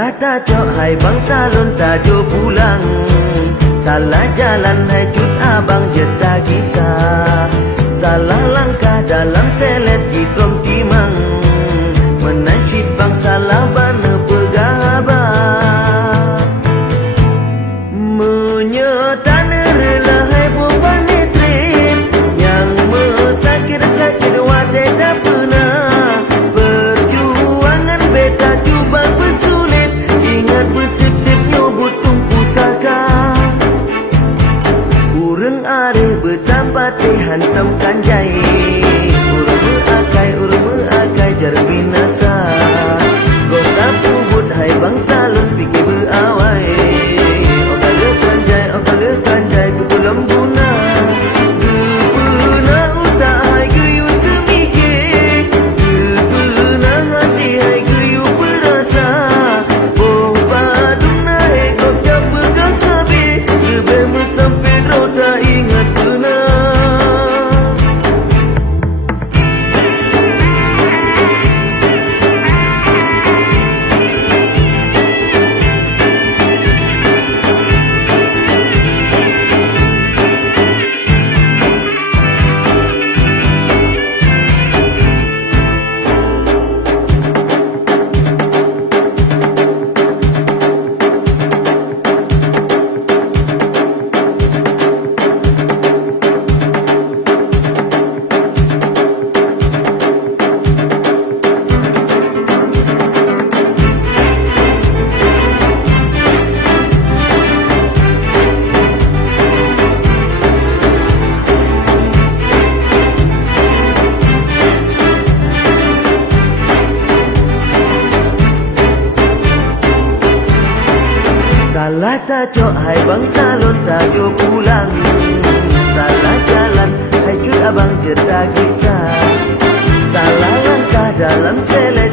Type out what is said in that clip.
Salah tajuk hai bangsa lonta jo pulang. Salah jalan hai cut abang jeta kisah. Salah langkah dalam selet ikrom timang. Menasyid bangsa labana pegabah. Menyertan rela hai beban netrin. Yang mesakir-sakir wate tak pernah. Perjuangan beta cuba bersulit. Ingat bersip-sipnya butung pusaka. Urang are bertampat hantam kanjai. Urang meakai jar binasa. Gota pubut hai bangsa lun fikir berawai. Okale kanjai betul lembuna. Gepena utak hai geyu semikir. Gepena hati hai geyu berasa. Oh paduna hai gota pegang sabit. Lebih mesampai rota ingat pernah. Salah tajuk hai bangsa lonta jo pulang. Salah jalan hai cut abang jeta kisah. Salah langkah dalam selet